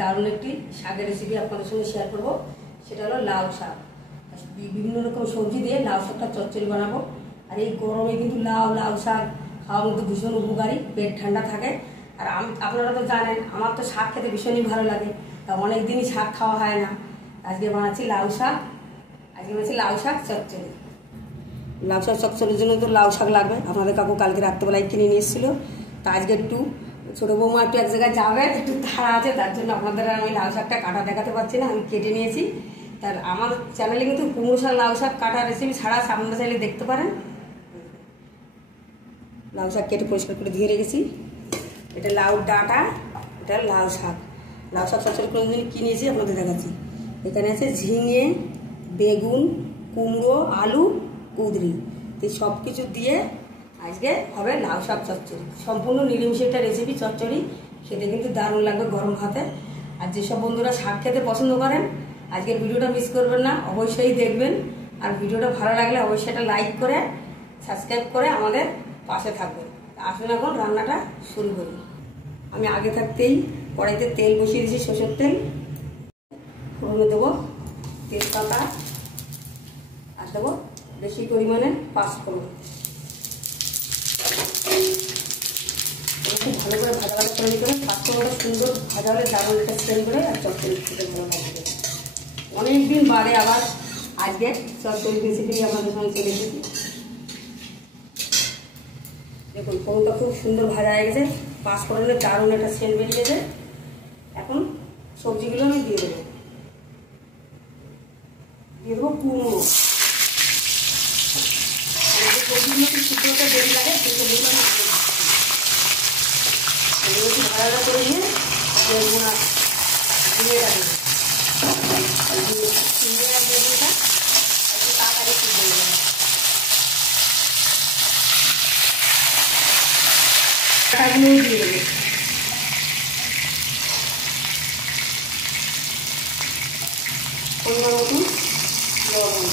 দারুণ একটি শাকের রেসিপি আপনাদের সঙ্গে শেয়ার করব। সেটা হলো লাউ শাক। বিভিন্ন রকম সবজি দিয়ে লাউ শাকটা চচ্চড়ি বানাবো। আর এই গরমে কিন্তু লাউ শাক খাওয়ার মধ্যে ভীষণ উপকারী, পেট ঠান্ডা থাকে। আর আপনারা তো জানেন আমার তো শাক খেতে ভীষণই ভালো লাগে, তা অনেক দিনই শাক খাওয়া হয় না। আজকে বানাচ্ছি লাউ শাক। লাউ শাক চচ্চড়ি। লাউ শাক চচ্চড়ির জন্য তো লাউ শাক লাগবে। আপনাদের কাকু কালকে রাত্রেবেলায় কিনে নিয়ে এসেছিলো। তা আজকে একটু ছোটো বৌমা একটু এক জায়গায় যাবে, একটু তাড়া আছে, তার জন্য আপনাদের আমি লাউ শাকটা কাটা দেখাতে পারছি না, আমি কেটে নিয়েছি। তার আমার চ্যানেলে কিন্তু কুমড়ো শাক লাউ শাক কাটা রেসিপি ছাড়া আপনারা চাইলে দেখতে পারেন। লাউ শাক কেটে পরিষ্কার করে ধুয়ে রেখেছি। এটা লাউ ডাঁটা, এটা লাউ শাক। লাউ শাক চচ্চড়ি করে জন্য কী নিয়েছি আপনাদের দেখাচ্ছি। এখানে আছে ঝিঙে, বেগুন, কুমড়ো, আলু, কুঁদরি। এই সব কিছু দিয়ে আজকে হবে লাউ শাক চচ্চড়ি। সম্পূর্ণ নিরামিষ একটা রেসিপি চচ্চড়ি, খেতে কিন্তু দারুণ লাগবে গরম ভাতে। আর যেসব বন্ধুরা শাক খেতে পছন্দ করেন আজকের ভিডিওটা মিস করবেন না, অবশ্যই দেখবেন। আর ভিডিওটা ভালো লাগলে অবশ্যই একটা লাইক করে সাবস্ক্রাইব করে আমাদের পাশে থাকবেন। আসুন এখন রান্নাটা শুরু করি। আমি আগে থাকতেই কড়াইতে তেল বসিয়ে দিয়েছি, সরষের তেল। ফোড়নে দেবো তেজপাতা আর দেবো বেশি পরিমাণে পাঁচফোড়ন। খুব ভালো করে ভাজা করে নিতে হবে। পাঁচফোড়নটা সুন্দর ভাজা হলে দারুণ একটা স্মেল করে আর চচ্চড়ি খেতে ভালো লাগবে। অনেকদিন বাদে আবার আজকে চচ্চড়ি রেসিপি আমাদের সঙ্গে চলে এসেছি। দেখুন ফোড়নটা খুব সুন্দর ভাজা হয়ে গেছে, পাঁচফোড়নের দারুণ একটা স্মেল বেরিয়েছে। এখন সবজিগুলো আমি দিয়ে দেবো কুমড়ো। সবজিগুলো খুব শুদ্ধ একটা দেরি লাগে, সেই সবজিগুলো আমি একটু ভাজা করে নিয়ে বেগুন আর ঝিঙেটা দেবো। ঝিঙে আর বেগুনটা একটু তাড়াতাড়ি সিদ্ধ হয়ে যাবে। ডাঁটাগুলোও দিয়ে দেবো। পরিমাণ মতন লবণ,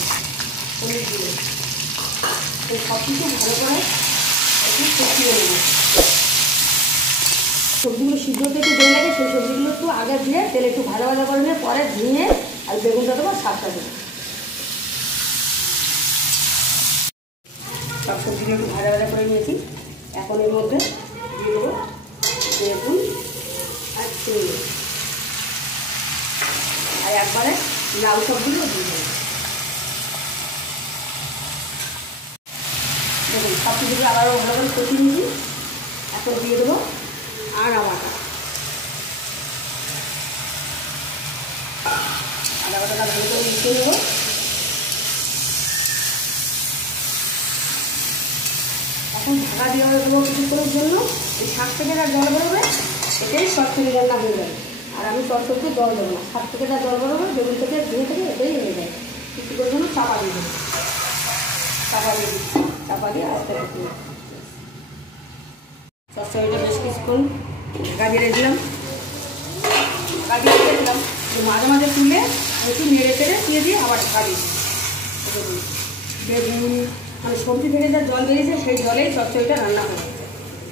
হলুদ দিয়ে সব কিছু ভালো করে একটু কষিয়ে নেব। সবজিগুলো সিদ্ধ হতে একটু দেরি লাগে, সেই সবজিগুলো একটু আগে দিয়ে তেলে একটু ভাজা করে নিয়ে পরে ঝিঙে আর বেগুনটা দেবো, শাকটা দেবো। সব সবজিগুলো একটু ভাজা করে নিয়েছি। এখন এর মধ্যে দিয়ে দেবো বেগুন আর ঝিঙে, আর একবারে লাউ সবজিগুলো দিয়ে দেবো। দেখুন সব কিছুগুলো আবারও ভালো করে কষিয়ে নিয়েছি। এখন দিয়ে দেবো আদা বাটা। আদা বাটাটা ভালো করে মিশিয়ে নেব। এখন ঢাকা দিয়ে দেবো কিছুক্ষণের জন্য। এই শাক থেকে যা জল বেরোবে এটাই চচ্চড়ি রান্না হয়ে যাবে। আর আমি চচ্চড়িতে জল দেবো না, শাক থেকে যা জল বেরোবে বেগুন থেকে ধুয়ে থেকে এটাই হয়ে যায়। কিছুক্ষণের জন্য চাপা দিয়ে দেবো। চাপা দিয়ে দিচ্ছি, চাপা দিয়ে আস্তে আস্তে চচ্চড়িটা বেশ কিছুক্ষণ ঢাকা দিয়ে রেখেছিলাম। মাঝে মাঝে তুলে একটু নেড়ে চেড়ে দিয়ে আবার ঢাকা দিয়েছি। বেগুন মানে সবজি থেকে যা জল বেরিয়েছে সেই জলেই চচ্চড়িটা রান্না হয়ে গেছে।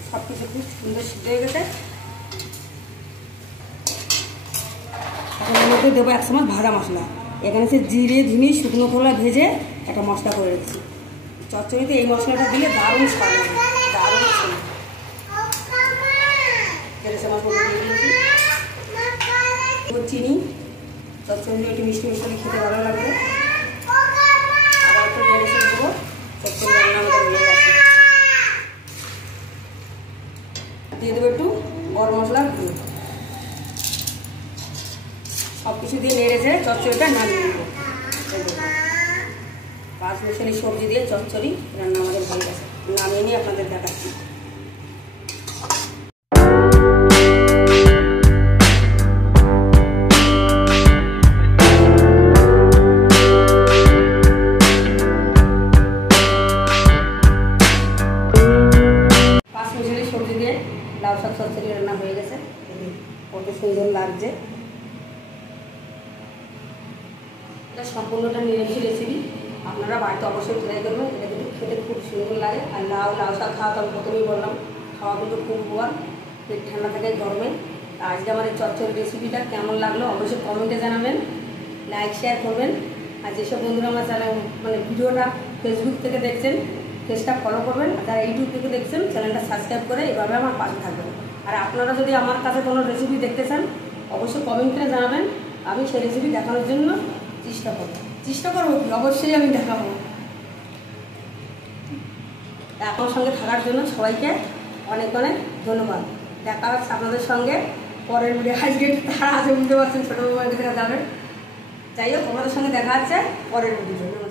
সব কিছু খুব সুন্দর সিদ্ধ হয়ে গেছে। এখন এর মধ্যে দেবো এক চামচ ভাজা মশলা। এখানে সে জিরে, ধনে, শুকনো খোলা ভেজে একটা মশলা করে রেখেছি। চচ্চড়িতে এই মশলাটা দিলে দারুণ স্বাদ হবে, দারুণ ছিল। চিনি, চচ্চড়ি একটু মিষ্টি মিষ্টি খেতে ভালো লাগবে। আবার একটু নেড়ে চেড়ে দেবো। চচ্চড়ি রান্না আমাদের হয়ে গেছে। দিয়ে দেবো একটু গরম মশলার গুঁড়ো। সব কিছু দিয়ে নেড়ে চেড়ে চচ্চড়িটা নামিয়ে দেবো। 5 মিশালি সবজি দিয়ে চচ্চড়ি রান্না আমাদের হয়ে গেছে। নামিয়ে নিয়ে আপনাদের দেখাচ্ছি। সবজি দিয়ে লাউ শাক চচ্চড়ি রান্না হয়ে গেছে। কত সুন্দর লাগছে। এটা সম্পূর্ণটা নিরামিষ রেসিপি, আপনারা বাড়িতে অবশ্যই ট্রাই করবেন। এটা কিন্তু খেতে খুব সুন্দর লাগে। আর লাউ শাক খাওয়া তো আমি প্রথমেই বললাম, খাওয়া কিন্তু খুব উপকার, পেট ঠান্ডা থাকে গরমে। আজকে আমার এই চচ্চড়ি রেসিপিটা কেমন লাগলো অবশ্যই কমেন্টে জানাবেন, লাইক শেয়ার করবেন। আর যেসব বন্ধুরা আমার চ্যানেল মানে ভিডিওটা ফেসবুক থেকে দেখছেন পেজটা ফলো করবেন, আর যারা ইউটিউব থেকে দেখছেন চ্যানেলটা সাবস্ক্রাইব করে এভাবে আমার পাশে থাকবেন। আর আপনারা যদি আমার কাছে কোনো রেসিপি দেখতে চান অবশ্যই কমেন্ট করে জানাবেন, আমি সেই রেসিপি দেখানোর জন্য চেষ্টা করবো কি অবশ্যই আমি দেখাবো। আপনার সঙ্গে থাকার জন্য সবাইকে অনেক অনেক ধন্যবাদ। দেখা হচ্ছে আপনাদের সঙ্গে পরের ভিডিও। আজকে তারা আজ বুঝতে পারছেন ছোটো মোবাইল থেকে যাবেন, যাই হোক আপনাদের সঙ্গে দেখা হচ্ছে পরের ভিডিও।